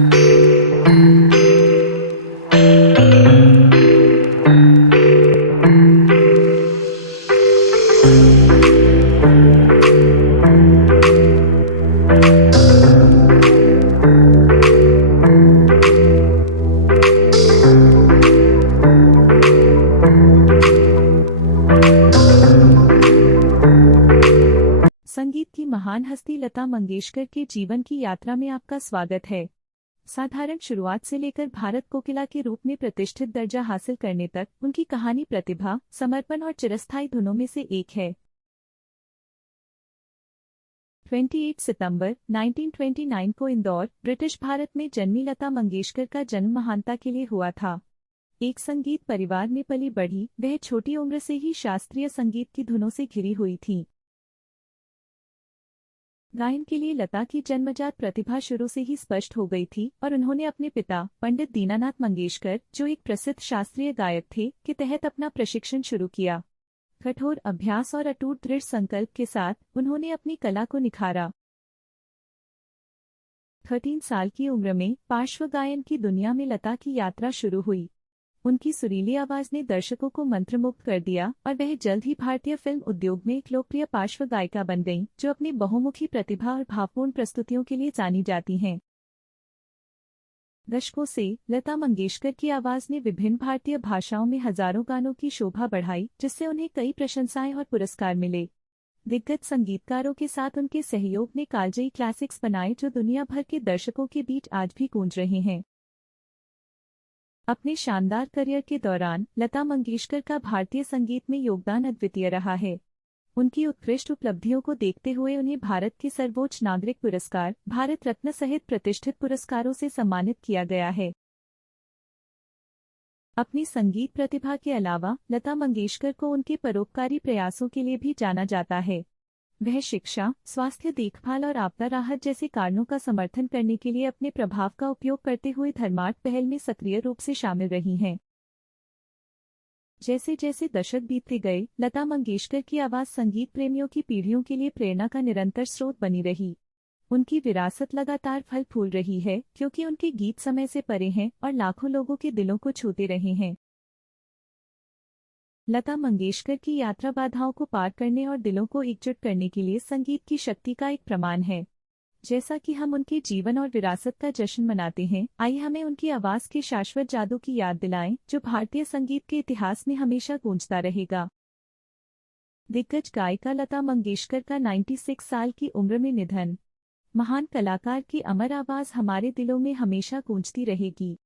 संगीत की महान हस्ती लता मंगेशकर के जीवन की यात्रा में आपका स्वागत है। साधारण शुरुआत से लेकर भारत कोकिला के रूप में प्रतिष्ठित दर्जा हासिल करने तक उनकी कहानी प्रतिभा, समर्पण और चिरस्थायी धुनों में से एक है। 28 सितंबर 1929 को इंदौर, ब्रिटिश भारत में जन्मी लता मंगेशकर का जन्म महानता के लिए हुआ था। एक संगीत परिवार में पली बढ़ी, वह छोटी उम्र से ही शास्त्रीय संगीत की धुनों से घिरी हुई थी। गायन के लिए लता की जन्मजात प्रतिभा शुरू से ही स्पष्ट हो गई थी और उन्होंने अपने पिता पंडित दीनानाथ मंगेशकर, जो एक प्रसिद्ध शास्त्रीय गायक थे, के तहत अपना प्रशिक्षण शुरू किया। कठोर अभ्यास और अटूट दृढ़ संकल्प के साथ उन्होंने अपनी कला को निखारा। 13 साल की उम्र में पार्श्व गायन की दुनिया में लता की यात्रा शुरू हुई। उनकी सुरीली आवाज ने दर्शकों को मंत्रमुग्ध कर दिया और वह जल्द ही भारतीय फिल्म उद्योग में एक लोकप्रिय पार्श्व गायिका बन गईं, जो अपनी बहुमुखी प्रतिभा और भावपूर्ण प्रस्तुतियों के लिए जानी जाती हैं। दशकों से लता मंगेशकर की आवाज ने विभिन्न भारतीय भाषाओं में हजारों गानों की शोभा बढ़ाई, जिससे उन्हें कई प्रशंसाएं और पुरस्कार मिले। दिग्गज संगीतकारों के साथ उनके सहयोग ने कालजयी क्लासिक्स बनाए, जो दुनिया भर के दर्शकों के बीच आज भी गूंज रहे हैं। अपने शानदार करियर के दौरान लता मंगेशकर का भारतीय संगीत में योगदान अद्वितीय रहा है। उनकी उत्कृष्ट उपलब्धियों को देखते हुए उन्हें भारत के सर्वोच्च नागरिक पुरस्कार भारत रत्न सहित प्रतिष्ठित पुरस्कारों से सम्मानित किया गया है। अपनी संगीत प्रतिभा के अलावा लता मंगेशकर को उनके परोपकारी प्रयासों के लिए भी जाना जाता है। वह शिक्षा, स्वास्थ्य देखभाल और आपदा राहत जैसे कारणों का समर्थन करने के लिए अपने प्रभाव का उपयोग करते हुए धर्मार्थ पहल में सक्रिय रूप से शामिल रही हैं। जैसे जैसे दशक बीतते गए, लता मंगेशकर की आवाज संगीत प्रेमियों की पीढ़ियों के लिए प्रेरणा का निरंतर स्रोत बनी रही। उनकी विरासत लगातार फल फूल रही है, क्योंकि उनके गीत समय से परे हैं और लाखों लोगों के दिलों को छूते रहे हैं। लता मंगेशकर की यात्रा बाधाओं को पार करने और दिलों को एकजुट करने के लिए संगीत की शक्ति का एक प्रमाण है। जैसा कि हम उनके जीवन और विरासत का जश्न मनाते हैं, आइए हमें उनकी आवाज के शाश्वत जादू की याद दिलाएं, जो भारतीय संगीत के इतिहास में हमेशा गूंजता रहेगा। दिग्गज गायिका लता मंगेशकर का 96 साल की उम्र में निधन। महान कलाकार की अमर आवाज हमारे दिलों में हमेशा गूंजती रहेगी।